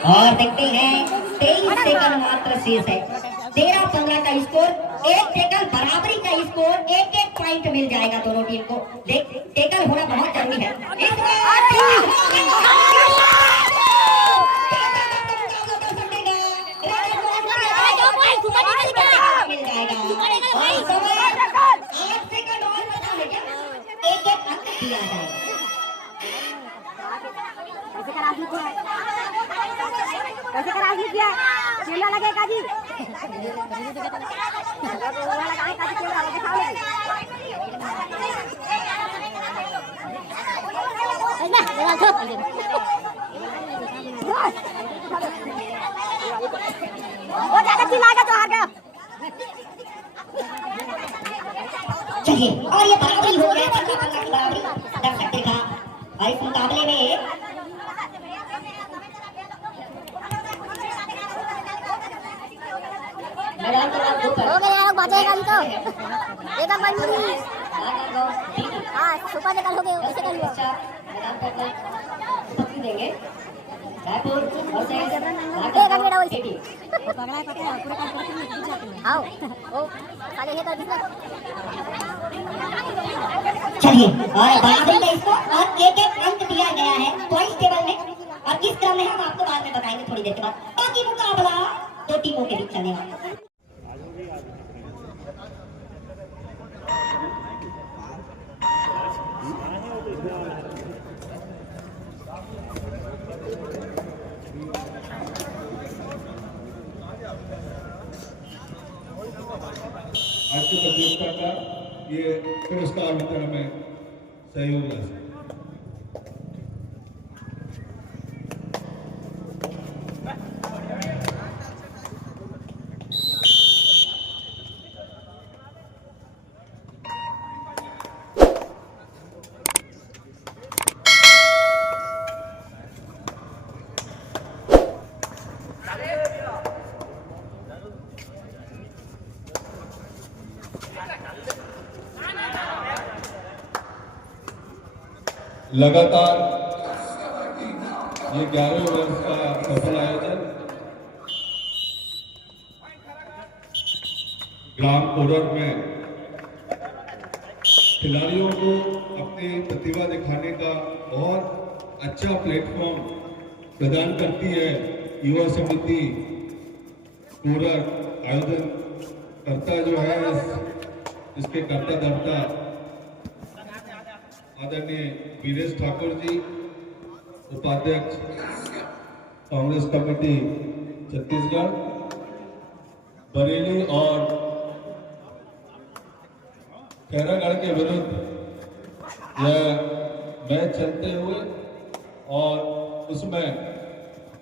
और देखते हैं 23 सेकंड मात्र शेष है। 13-15 का स्कोर, 1 टेकल बराबरी का स्कोर, एक एक पॉइंट मिल जाएगा दोनों टीम को। टेकल होना बहुत जरूरी है। मिल जाएगा और समय 8 सेकंड और बचा है क्या? एक एक अंक दिया जाएगा। कैसे का राजनीति किया चेला लगेगा जी वो ज्यादा चिल्लाएगा तो हार गया। चलिए और ये बराबरी हो गया, 15-15 की बराबरी दर्शक देखा। और इस मुकाबले में हो गया यार, बचेगा नहीं तो एकदम बंदी। हाँ सुपर निकल हो गए ऐसे कर लिया देंगे रायपुर और से एक अगला वही पकड़ा है पूरे काम करके आओ ओ साले ये कर दूसरा। चलिए और बराबरी में इसको और एक एक अंक दिया गया है पॉइंट टेबल में। और किस क्रम में हम आपको बाद में बताएंगे थोड़ी देर के बाद। बाकी मुकाबला दो टीमों के बीच चलने वाला है। आज की प्रतियोगिता का ये पुरस्कार वितरण में सहयोग रहा है। लगातार ये 11वें वर्ष का सफल आयोजन ग्राम कोडर में खिलाड़ियों को अपनी प्रतिभा दिखाने का बहुत अच्छा प्लेटफॉर्म प्रदान करती है। युवा समिति कोडर आयोजन करता जो है इसके करता धरता आदरणीय वीरेश ठाकुर जी, उपाध्यक्ष कांग्रेस कमेटी छत्तीसगढ़ बरेली, और खैरागढ़ के विरुद्ध यह मैच चलते हुए और उसमें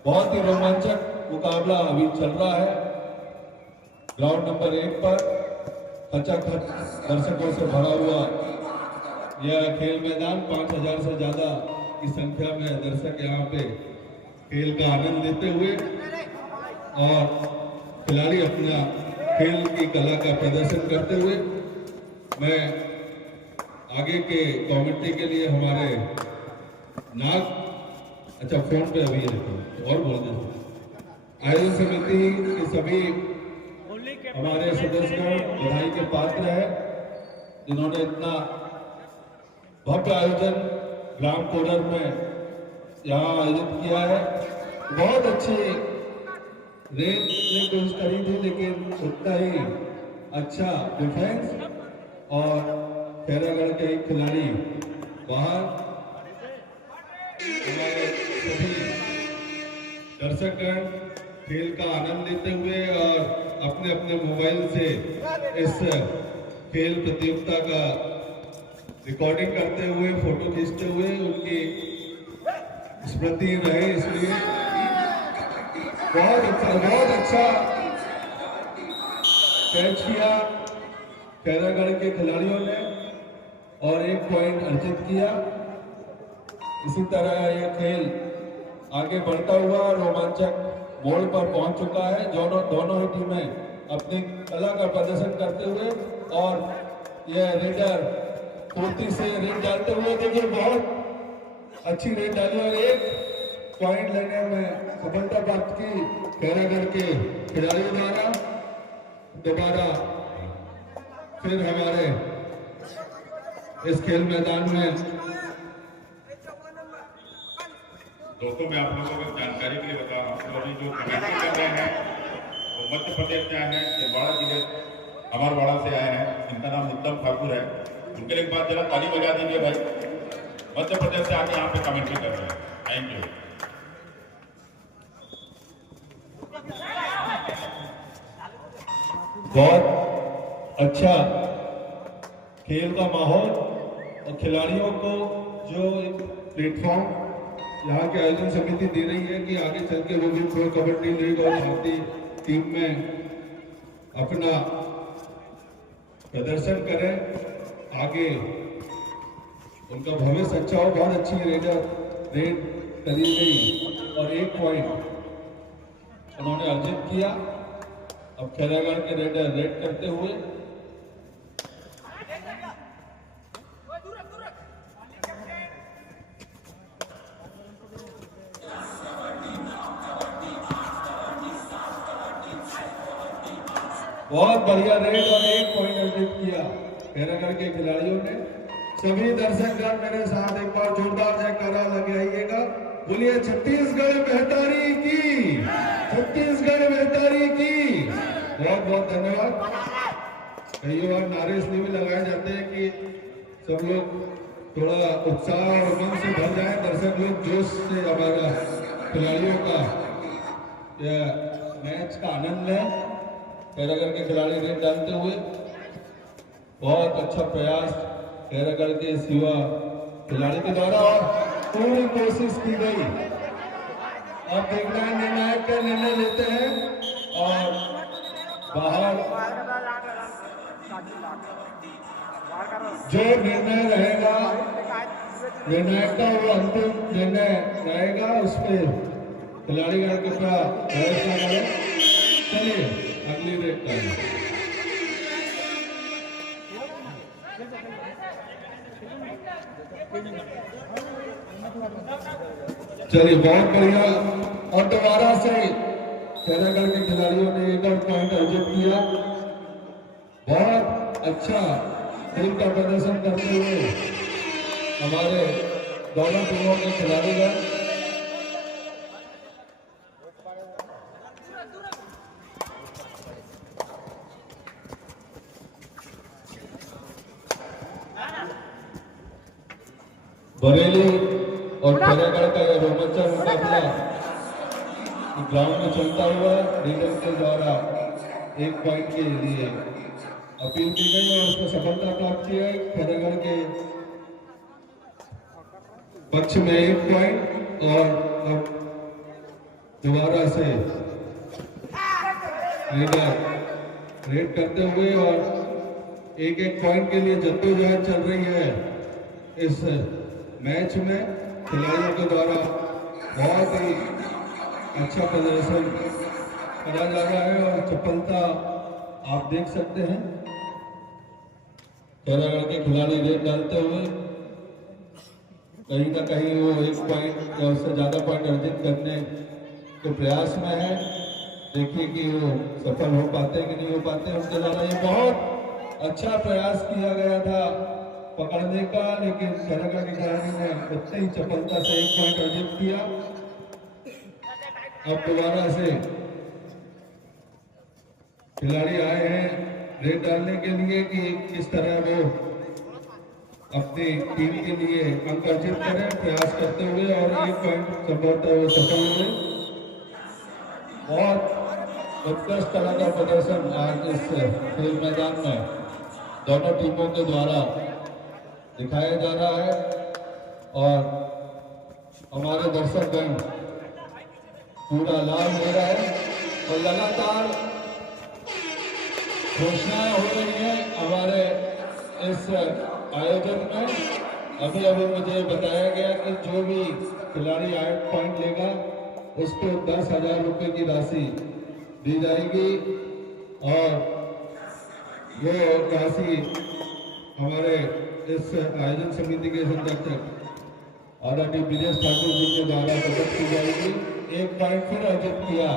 बहुत ही रोमांचक मुकाबला अभी चल रहा है। ग्राउंड नंबर 1 पर खचाखच दर्शकों से भरा हुआ यह खेल मैदान, 5000 से ज्यादा की संख्या में दर्शक यहाँ पे खेल का आनंद लेते हुए और खिलाड़ी अपना खेल की कला का प्रदर्शन करते हुए, मैं आगे के कमेटी के लिए हमारे अच्छा फोन पे अभी है और बोल दें आयोजन समिति के सभी हमारे सदस्य बधाई के पात्र है जिन्होंने इतना भव्य आयोजन ग्राम कोडर में यहाँ आयोजित किया है। बहुत अच्छी रेस ने कोशिश करी थी लेकिन उतना ही अच्छा डिफेंस और खैरागढ़ के एक खिलाड़ी बाहर। हमारे सभी दर्शकगण खेल का आनंद लेते हुए और अपने अपने मोबाइल से इस खेल प्रतियोगिता का रिकॉर्डिंग करते हुए, फोटो खींचते हुए उनकी स्मृति रहे, इसलिए बहुत अच्छा कैच किया खैरागढ़ के खिलाड़ियों ने और 1 पॉइंट अर्जित किया। इसी तरह यह खेल आगे बढ़ता हुआ रोमांचक मोड़ पर पहुंच चुका है। दोनों ही टीमें अपनी कला का प्रदर्शन करते हुए और यह रेडर फुर्ती से रेड डालते हुए, देखिए बहुत अच्छी रेड डाली और एक पॉइंट लेने में सफलता प्राप्त की खैरागढ़ के खिलाड़ियों द्वारा। दोबारा फिर हमारे इस खेल मैदान में दोस्तों मैं आप लोगों को जानकारी के लिए बता रहा हूँ, अभी जो कमेंट्री कर रहे हैं वो मध्य प्रदेश से आए हैं, छिंदवाड़ा जिले अमरवाड़ा से आए हैं, इनका नाम उत्तम ठाकुर है। उनके लिए एक बात जरा ताली बजा दीजिए भाई, मध्य प्रदेश से आके यहाँ पे कमेंट्री कर रहे हैं। Thank you. बहुत अच्छा खेल का माहौल और खिलाड़ियों को जो एक प्लेटफॉर्म यहाँ की आयोजन समिति दे रही है कि आगे चल के वो भी प्रो कबड्डी लीग और भारतीय टीम में अपना प्रदर्शन करें, आगे उनका भविष्य अच्छा हो। बहुत अच्छी रेड करी गई और 1 पॉइंट उन्होंने अर्जित किया। अब खैरागढ़ के रेड करते हुए बहुत बढ़िया रेड और 1 पॉइंट अर्जित किया खैरागढ़ के खिलाड़ियों ने। सभी दर्शकगण मेरे साथ एक बार जोरदार जयकारा लगाइएगा। बोलिए छत्तीसगढ़ बेहतरी की, छत्तीसगढ़ बेहतरी की। बहुत बहुत धन्यवाद। कई बार नारे इसलिए भी लगाए जाते हैं कि सब लोग थोड़ा उत्साह और उमंग से भर जाए, दर्शक लोग जोश से हमारा खिलाड़ियों का यह मैच का आनंद लें। खैरागढ़ के खिलाड़ी रेड डालते हुए बहुत अच्छा प्रयास खैरागढ़ के युवा खिलाड़ी के द्वारा और पूरी कोशिश की गई। अब देखना है निर्णायक का निर्णय लेते हैं और बाहर जो निर्णय रहेगा निर्णायक का वो अंतिम निर्णय रहेगा, उस पर खिलाड़ीगण कृपया फैसला करें। चलिए अगली रेड का चलिए बहुत बढ़िया। और दोबारा से खैरागढ़ के खिलाड़ियों ने 1 और पॉइंट अर्जित किया। बहुत अच्छा खेल का प्रदर्शन करते हुए हमारे दोनों टीमों के खिलाड़ीगण बरेली और खैरागढ़ का यह रोमांचक मुकाबला ग्राउंड में चलता हुआ लीडर के द्वारा 1 पॉइंट के लिए अपील की गई और उसमें सफलता प्राप्त की है। खैरागढ़ के पक्ष में 1 पॉइंट और अब दोबारा से रेड करते हुए और 1-1 पॉइंट के लिए जद्दोजहद चल रही है। इस मैच में खिलाड़ियों के द्वारा बहुत ही अच्छा प्रदर्शन करा जा रहा है और सफलता आप देख सकते हैं। खैरागढ़ के खिलाड़ी रेड डालते हुए कहीं ना कहीं वो 1 पॉइंट या उससे ज्यादा पॉइंट अर्जित करने के प्रयास में है। देखिए कि वो सफल हो पाते हैं कि नहीं हो पाते। उनके द्वारा ये बहुत अच्छा प्रयास किया गया था पकड़ने का, लेकिन खैरागढ़ के खिलाड़ी ने उतनी ही चपलता से 1 पॉइंट अर्जित किया। अब दोबारा से खिलाड़ी आए हैं रेड डालने के लिए कि किस तरह वो अपनी टीम के लिए अंक अर्जित करें, प्रयास करते हुए और 1 पॉइंट संभवतः वो सफल हुए। बहुत उत्कृष्ट तरह का प्रदर्शन आज इस खेल मैदान में दोनों टीमों के द्वारा दिखाया जा रहा है और हमारे दर्शकगण पूरा लाभ ले रहा है और लगातार घोषणाएं हो रही हैं हमारे इस आयोजन में। अभी मुझे बताया गया कि जो भी खिलाड़ी 8 पॉइंट लेगा उसको 10,000 रुपए की राशि दी जाएगी और ये राशि हमारे इस आयोजन समिति के संरक्षक आदरणीय ब्रिजेश ठाकुर जी के द्वारा प्रकट की जाएगी। 1 पॉइंट फिर अर्जित किया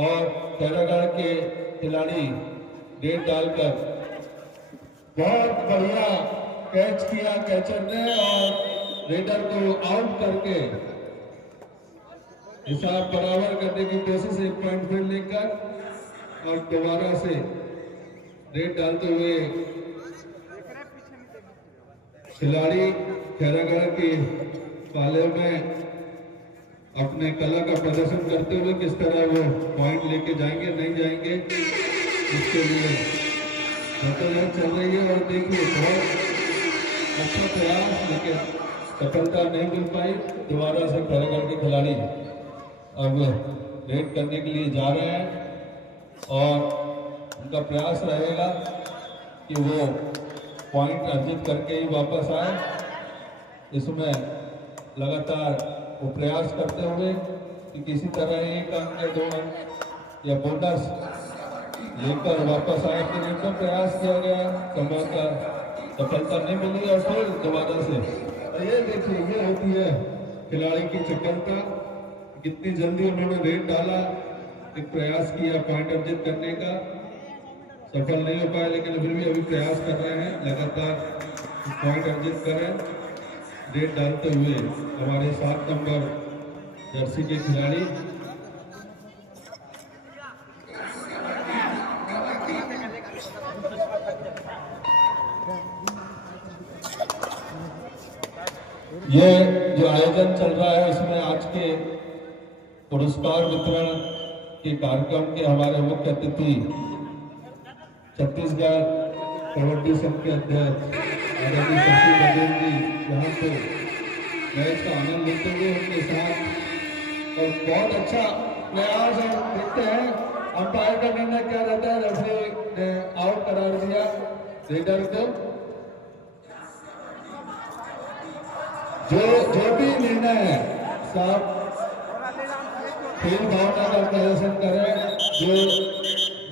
और खैरागढ़ के खिलाड़ी रेड डालकर बहुत बढ़िया कैच किया कैचर ने और रेडर को आउट करके हिसाब बराबर करने की कोशिश। 1 पॉइंट फिर लेकर और दोबारा से रेड डालते हुए खिलाड़ी खैरागढ़ के पाले में अपने कला का प्रदर्शन करते हुए किस तरह वो पॉइंट लेके जाएंगे नहीं जाएंगे इसके लिए जद्दोजहद चल रही है। और देखिए बहुत अच्छा प्रयास लेकिन सफलता नहीं मिल पाई। दोबारा से खैरागढ़ के खिलाड़ी अब रेड करने के लिए जा रहे हैं और उनका प्रयास रहेगा कि वो पॉइंट अर्जित करके ही वापस आए। इसमें लगातार वो प्रयास करते हुए कि किसी तरह 1 अंक या 2 अंक या बोनस लेकर वापस आए के लिए प्रयास किया गया। संभवतः सफलता नहीं मिली और फिर दोबारा से ये देखिए ये होती है खिलाड़ी की चपलता। कितनी जल्दी उन्होंने रेड डाला, एक प्रयास किया पॉइंट अर्जित करने का, सफल नहीं हो पाया लेकिन फिर भी अभी प्रयास कर रहे हैं लगातार पॉइंट अर्जित करें। रेड डालते हुए हमारे 7 नंबर जर्सी के खिलाड़ी ये जो आयोजन चल रहा है इसमें आज के पुरस्कार वितरण के कार्यक्रम के हमारे मुख्य अतिथि छत्तीसगढ़ कबड्डी संघ के अध्यक्ष आदरणीय शशि बघेल जी यहाँ पे मैच का आनंद लेते हुए उनके साथ और बहुत अच्छा प्रयास है। देखते हैं अंपायर का निर्णय क्या रहता है। रेफरी ने आउट करार दिया रेडर को। जो भी निर्णय है सब खेल भावना का प्रदर्शन करें। जो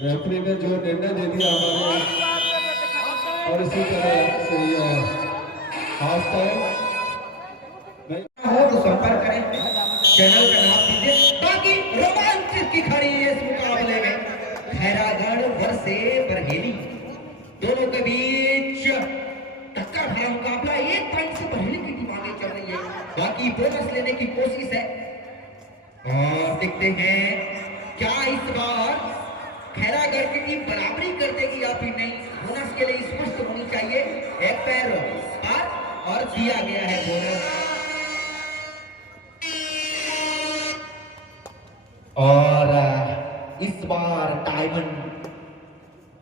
रेफरी ने जो निर्णय दे दिया हमारे और इसी तरह से हाफ टाइम हो तो संपर्क करें, चैनल का नाम दीजिए ताकि रोमांच की खड़ी इस मुकाबले में खैरागढ़ वर्सेस बरहेली दोनों के बीच टक्कर भरा मुकाबला। 1 पॉइंट से बरहेली की टीम आगे चल रही है, बाकी बोनस लेने की कोशिश है और देखते हैं क्या इस बार खैरागढ़ की टीम बराबरी कर देगी या फिर नहीं। बोनस के लिए स्पष्ट होनी चाहिए, 1 पैर पार और दिया गया है बोनस। और इस बार डायमंड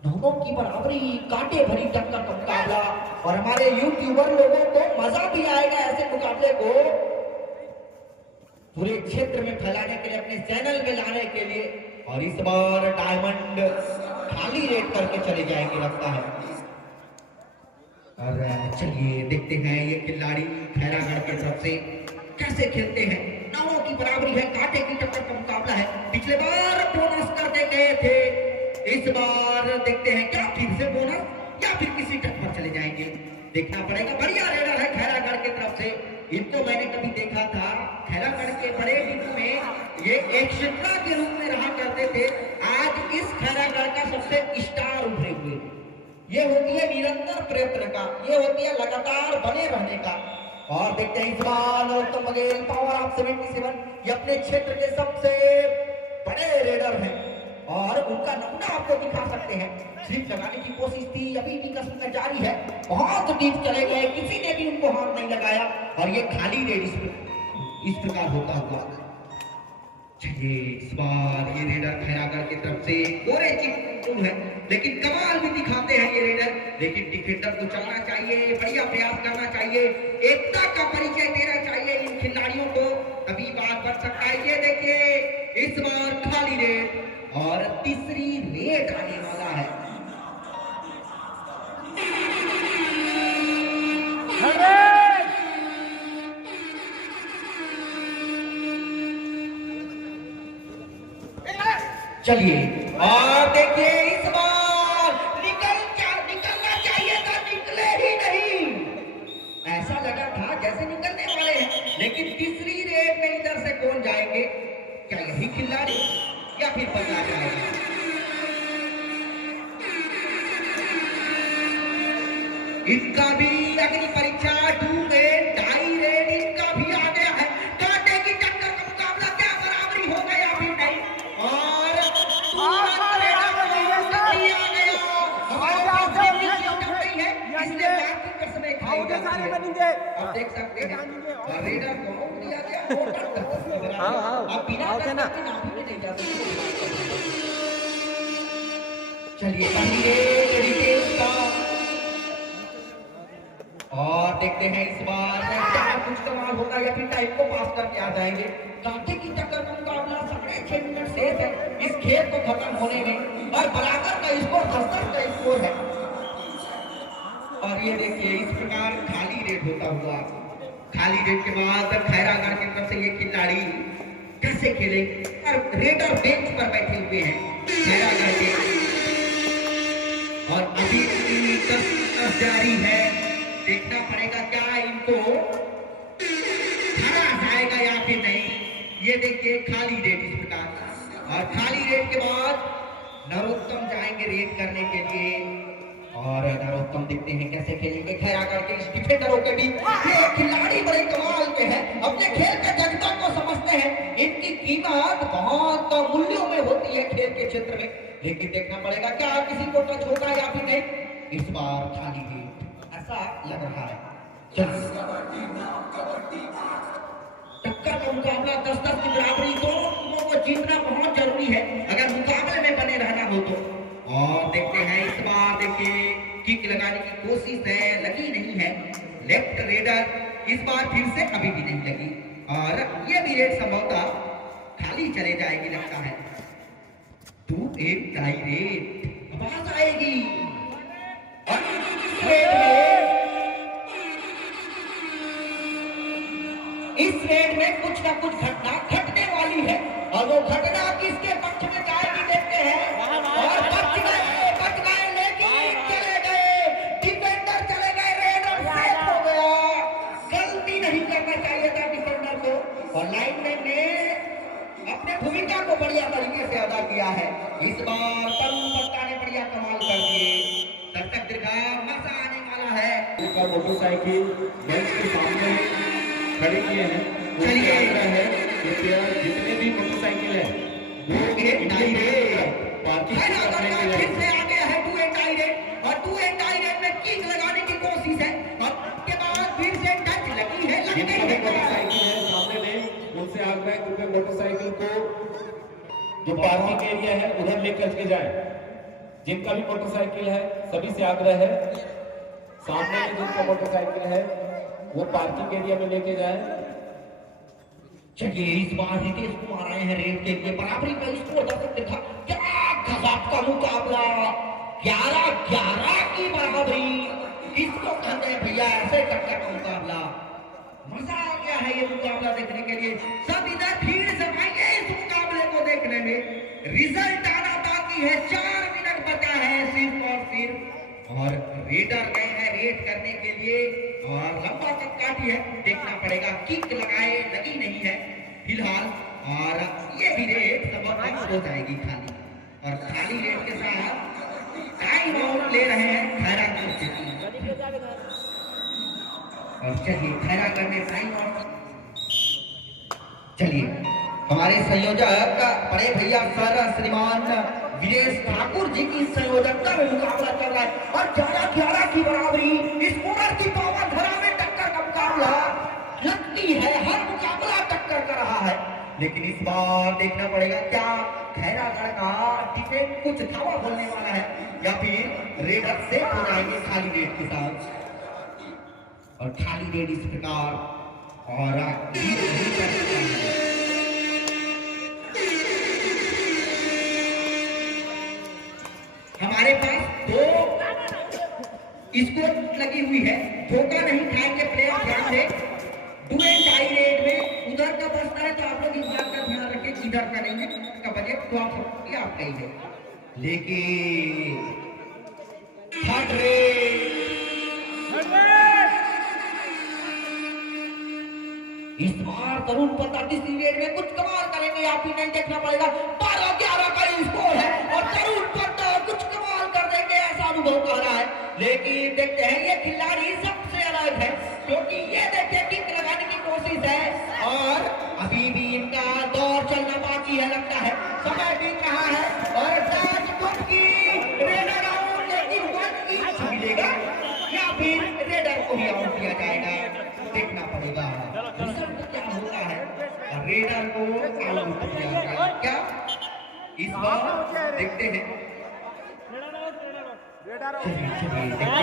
दोनों की बराबरी, कांटे भरी टक्कर का मुकाबला और हमारे यूट्यूबर लोगों को मजा भी आएगा ऐसे मुकाबले को पूरे क्षेत्र में फैलाने के लिए, अपने चैनल में लाने के लिए। और इस बार डायमंड खाली रेड करके चले जाएंगे लगता है। और चलिए देखते हैं ये खिलाड़ी खैरागढ़ की तरफ से कैसे खेलते हैं। नावों की बराबरी है, कांटे की टक्कर का मुकाबला है। पिछले बार बोनस करके गए थे, इस बार देखते हैं क्या फिर से बोनस या फिर किसी टक पर चले जाएंगे, देखना पड़ेगा। बढ़िया रेडर है खैरागढ़ की तरफ से। इनको मैंने कभी देखा था खैरागढ़ के बड़े टीमों में ये एक श्रृंखला के रूप में रहा करते थे। आज इस खैरागढ़ का सबसे स्टार उभरे हुए। ये होती है निरंतर प्रयत्न का, ये होती है लगातार बने रहने का। और देखते हैं इस बार नरोत्तम बघेल पावर ऑफ 77 ये अपने क्षेत्र के सबसे बड़े रेडर हैं और उनका नमूना आपको दिखा सकते हैं। स्लिप लगाने की कोशिश थी, अभी भी कसरत जारी है, बहुत डीप चले गए, किसी ने भी उनको हाथ नहीं लगाया और ये खाली रेड इस प्रकार होता हुआ। चलिए इस बार ये रेडर खैरागढ़ की तरफ से गोरे चिप है, लेकिन कमाल भी दिखाते हैं ये रेडर। लेकिन डिफेंडर को चलना चाहिए, बढ़िया प्रयास करना चाहिए, एकता का परिचय देना चाहिए इन खिलाड़ियों को, तभी बात बढ़ सकता है। ये देखिए इस बार खाली रेड और तीसरी रेड आने वाला है। चलिए और देखिए इस बार निकलना चाहिए था, निकले ही नहीं। ऐसा लगा था जैसे निकल लेकिन तीसरी रेड में इधर से कौन जाएंगे? क्या यही खिलाड़ी या फिर बदला जाएगा? इनका भी अग्नि परीक्षा 2 रेड, 2.5 रेड इनका भी आ गया है। कांटे की टक्कर का मुकाबला, क्या बराबरी हो गया फिर नहीं? और तुरंत रेडर को जल्दी आ गया। हमारे पास भी सिस्टम नहीं है, इसलिए बाकी का समय खाई जाती है। आप देख सकते हैं रेडर को आउट दिया गया, अब बिना नापी में नहीं जा सकते। चलिए और देखते हैं इस बार क्या कुछ कमाल होगा या फिर टाइम को पास करके आ जाएंगे। कांटे की टक्कर का मुकाबला 6.5 मिनट शेष है इस खेल को खत्म होने में, और बराबर का स्कोर 10-10 का स्कोर है। और ये देखिए इस प्रकार खाली रेड होता हुआ, खाली रेड के बाद खैरागढ़ की तरफ से ये खिलाड़ी कैसे खेले, और रेडर बेंच पर बैठे हुए हैं खैरागढ़ के, और अभी कसरत जारी है। देखना पड़ेगा क्या इनको हरा जाएगा या फिर नहीं। ये देखिए खाली रेड इस प्रकार, और खाली रेड के बाद नरोत्तम जाएंगे रेड करने के लिए, और नरोत्तम देखते हैं कैसे खेलेंगे खैरागढ़ के इस डिफेंडरों के बीच। ये खिलाड़ी बड़े कमाल के हैं, अपने खेल के जज्बा को समझते हैं, इनकी कीमत बहुत मूल्यों में होती है खेल के क्षेत्र में। लेकिन देखना पड़ेगा क्या किसी को टच होगा या फिर नहीं। इस बार खाली रेड ऐसा लग रहा है। टक्कर का मुकाबला 10-10 की बराबरी, दोनों टीमों को जीतना बहुत जरूरी है अगर मुकाबले में बने रहना हो तो। और देखते हैं इस बार देखिए किक लगाने की कोशिश है, लगी नहीं है। लेफ्ट रेडर इस बार फिर से अभी भी नहीं लगी, और ये भी रेड संभवतः खाली चले जाएगी लगता है। 2-1 टाई रेड आवाज आएगी, और इस रेड में कुछ ना कुछ घटना घटने वाली है, और वो घटना किसके पक्ष में जाएगी देखते हैं। और बच गए लेकिन चले गए, डिफेंडर चले गए, रेडर सेफ हो गया। गलती नहीं करना चाहिए था डिफेंडर को, और लाइनमैन ने अपने भूमिका को बढ़िया तरीके से अदा किया है। इस बार तरुण पट्टा ने बढ़िया कमाल कर दिए। दर्शक दीर्घा मजा आने वाला है। उनका मोटरसाइकिल बेंच के सामने खड़े किए हैं। चलिए है कृपया जितने भी मोटरसाइकिल है वो एक टाई रेड पार्किंग करने के लिए फिर से आ गया है। 2-1 टाई रेड, और 2-1 टाई रेड में किक लगाने की कोशिश है, और उसके बाद फिर से टच लगी है, लग गई है। मोटरसाइकिल है सामने में, उनसे आग्रह कृपया मोटरसाइकिल को जो पार्किंग एरिया है उधर लेकर के जाए। जिनका भी मोटरसाइकिल है सभी से आग्रह है, सामने में जिनका मोटरसाइकिल है वो पार्किंग एरिया में लेके जाए। चलिए इस बार रितेश कुमार आए हैं रेड के लिए, बराबरी का स्कोर दर्शक देखा, क्या गजब का मुकाबला, 11-11 की बराबरी। किसको कहते हैं भैया ऐसे टक्कर का मुकाबला, मजा आ गया है ये मुकाबला देखने के लिए। सब इधर भीड़ जमाइए इस मुकाबले को देखने में। रिजल्ट आना बाकी है, 4 मिनट बचा है सिर्फ और सिर्फ, और रेडर गए हैं रेड करने के लिए, और लंबा तक काटी है। देखना पड़ेगा किक लगाए, लगी नहीं है फिलहाल, और ये भी रेड संभवतः हो जाएगी खाली, और खाली रेड के साथ टाइम आउट ले रहे हैं खैरागढ़ की टीम। और चलिए खैरागढ़ में टाइम आउट, चलिए हमारे संयोजक बड़े भैया सर श्रीमान विदेश ठाकुर जी की संयोजकता में मुकाबला चल रहा है, और 11-11 की बराबरी। इस ओवर की पावर धरा में टक्कर का मुकाबला लगती है, हर मुकाबला टक्कर कर रहा है। लेकिन इस बार देखना पड़ेगा क्या खैरागढ़ का डिफेंस कुछ धावा बोलने वाला है, या फिर रेडर सेफ हो जाएंगे खाली रेड के साथ। और खाली रेड इस प्रकार, और हमारे पास 2 स्कोर लगी हुई है, धोखा नहीं खाएंगे प्लेयर ध्यान से। 2-1 टाई रेड में उधर का बचता है तो आप लोग इस बात का ध्यान रखें, इधर का नहीं है का बजट तो आप नहीं है। लेकिन थर्ड रेड इस बार तरुण पता रेड में कुछ कमाल करेंगे या फिर नहीं, देखना पड़ेगा। 12-11 का स्कोर है और तरुण पता कुछ कमाल कर देंगे ऐसा अनुभव कर रहा है। लेकिन देखते हैं ये खिलाड़ी सबसे अलग है, क्योंकि ये देखिए किक लगाने की कोशिश है और अभी भी इनका दौर चलना बाकी है लगता है, समय बीत रहा है और डैश गुड की रेडर आउट, लेकिन 1 ईच मिलेगा या फिर रेडर को ही आउट किया जाएगा, देखना पड़ेगा रिजल्ट क्या होता है। और रेडर को आउट किया गया क्या, इस बार देखते हैं। पैर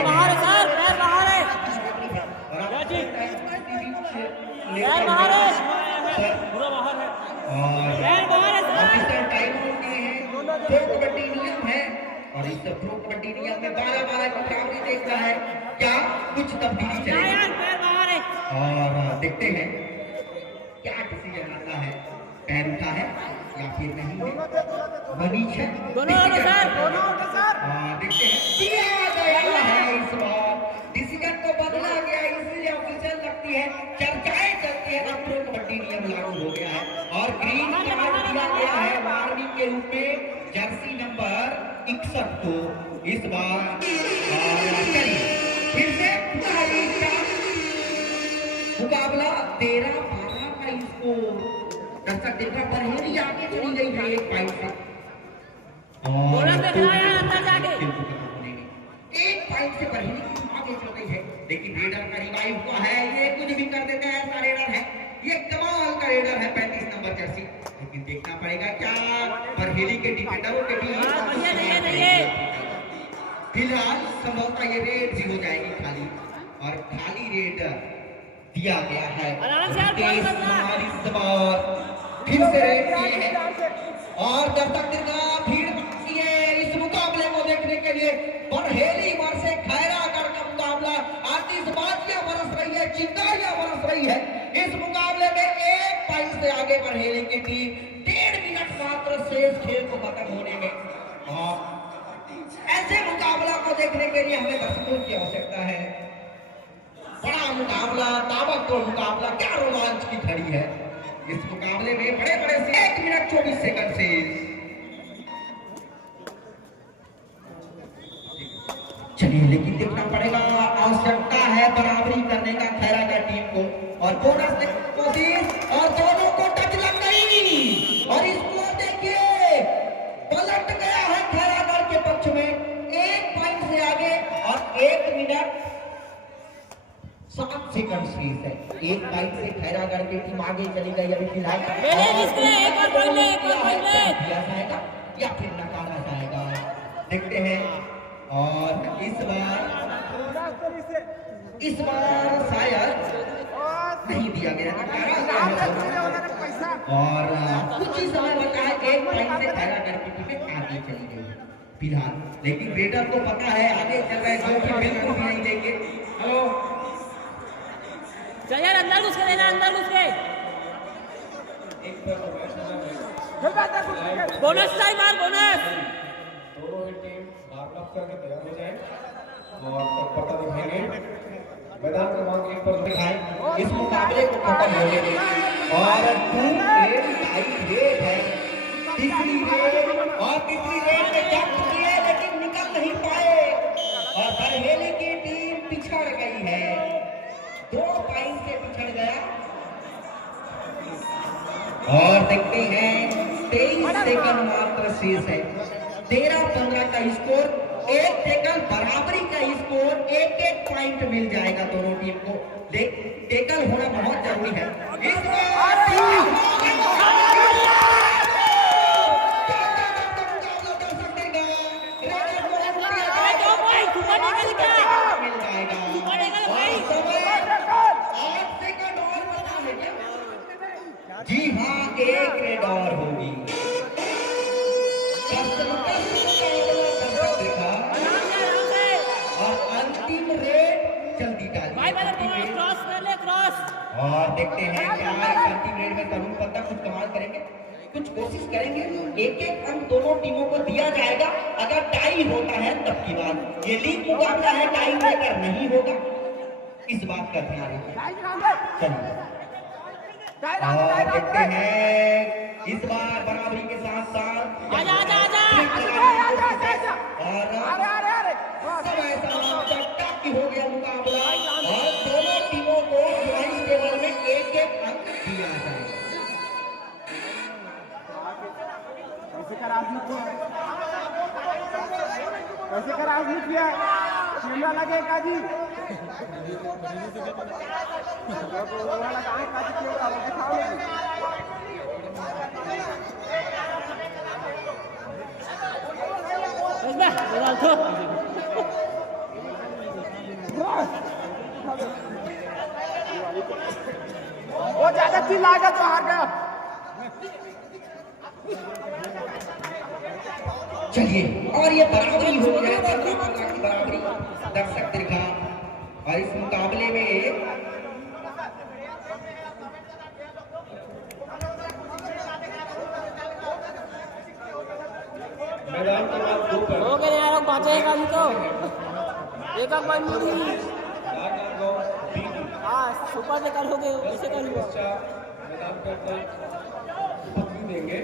बाहर है सर, पैर बाहर है, पैर बाहर है, पूरा बाहर है, पैर बाहर है सर। टाइम आउट दिए हैं, प्रो कबड्डी नियम है और इस प्रो कबड्डी नियम में 12-12 की बराबरी देखता है, क्या कुछ तब्दीली चलेगी। पैर बाहर है और देखते हैं क्या डिसीजन आता है, पैर उठा है या फिर नहीं है, मनीष है दोनों सर, दोनों सर। देखते हैं दिया गया है, इस बार डिसीजन को बदला गया, इसलिए ऑफिशियल लगती है, चर्चाएं चलती है, अब प्रो कबड्डी नियम लागू हो गया है और ग्रीन कार्ड दिया गया है वार्निंग के रूप में जर्सी नंबर 61 को इस बार। फिर से मुकाबला 13-12 का स्कोर, दर्शक देख रहा बरहेली आगे चली गई है 1 पॉइंट से और एक पॉइंट से बरहेली आगे चल गई है, लेकिन रेडर का रिवाइव हुआ है, ये कुछ भी कर देते हैं, ऐसा रेडर है, ये कमाल का रेडर है 35 नंबर जर्सी। लेकिन देखना पड़ेगा क्या बरहेली के डिफेंडरों के भी फिलहाल संभवतः ये रेड हो जाएगी खाली और खाली रेड दिया गया है। फिर से रेड किए हैं और जब तक भीड़ बाकी है इस मुकाबले को देखने के लिए, बरहेली वर्सेस खैरागढ़ का मुकाबला, आतिशबाजियां बरस रही है, चिंगारियां बरस रही है। इस मुकाबले में 1 पॉइंट से आगे बरहेली की टीम, 1.5 मिनट मात्र शेष खेल को खत्म होने में, और ऐसे मुकाबला को देखने के लिए हमें दर्शकों की आवश्यकता है। बड़ा मुकाबला, ताबड़तोड़ मुकाबला, क्या रोमांच की घड़ी है इस मुकाबले में, बड़े बड़े 1 मिनट 24 सेकंड से। चलिए लेकिन देखना पड़ेगा, आवश्यकता है बराबरी करने का खैरागढ़ टीम को और बोनस कोशिश और दोनों को टच लग गई और इसको देखिए पलट गया है खैरागढ़ के पक्ष में, 1 पॉइंट से आगे और 1 मिनट 7 सेकंड शेष है। 1 पॉइंट से खैरागढ़ की टीम आगे चली गई अभी फिलहाल, दिया जाएगा या फिर नकारा जाएगा, देखते हैं। और इस बार शायद नहीं दिया गया और कुछ ही समय बचा है, 1 पॉइंट से खैरागढ़ की टीम आगे चली गई फिलहाल, लेकिन रेडर को पता है आगे चल रहा है, जो कि बिल्कुल भी नहीं देंगे। हेलो चल यार, अंदर घुस के देना, अंदर घुस के बोनस टाइम मार, बोनस। दोनों ही टीम वार्म अप करके तैयार हो जाए और तत्परता दिखाएंगे, मैदान क्रमांक 1 पर दिखाएं, इस मुकाबले को खत्म होने दें और 2-8 रेड है, तीसरी रेड में जंप किए लेकिन निकल नहीं पाए और बरहेली की टीम पिछड़ गई है, 2 पॉइंट से पिछड़ गया और देखते हैं 23 सेकंड मात्र शेष है, 13-15 का स्कोर, 1 टेकल बराबरी का स्कोर, 1-1 पॉइंट मिल जाएगा दोनों टीम को, टेकल होना बहुत जरूरी है। इस जी हाँ, 1 रेड और होगी, और अंतिम रेड जल्दी डालिए और देखते हैं क्या अंतिम रेड में तरुण पत्ता कुछ कमाल करेंगे, कुछ कोशिश करेंगे, 1-1 अंक दोनों टीमों को दिया जाएगा, अगर टाई होता है तब की बात, ये लीग मुकाबला है, टाई ब्रेकर नहीं होगा, इस बात का ध्यान रखिए। चलिए और देखते हैं इस बार बराबरी के साथ साथ और समय समाप्त की हो गया मुकाबला और दोनों टीमों को पॉइंट टेबल में एक एक अंक दिया जाए। कैसे कर आज नहीं किया कैमरा लगेगा जी वो ज्यादा चिल्ला गया तो हार गया। चलिए और ये बराबरी हो गया बराबरी दर्शक दीर्घा और इस मुकाबले में मैदान के बाद दो पर हो गए यार बचेगा नहीं तो एक एक बन नहीं राजनांदगांव टीम हां सुपर से कर हो गए इसे कर हुआ मैदान पे अपना उपस्थिति देंगे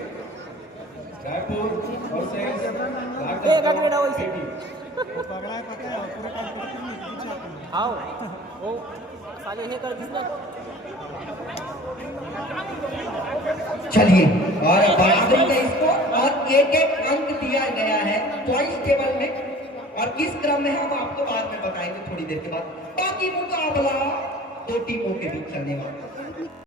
रायपुर और से एक अग्रेड हो इसे आओ ओ साले ये कर दिस ना चलिए और बराबरी का इसको और एक एक अंक दिया गया है पॉइंट टेबल में और किस क्रम में हम आपको बाद में बताएंगे थोड़ी देर के बाद। बाकी मुकाबला दो टीमों के बीच चलने वाला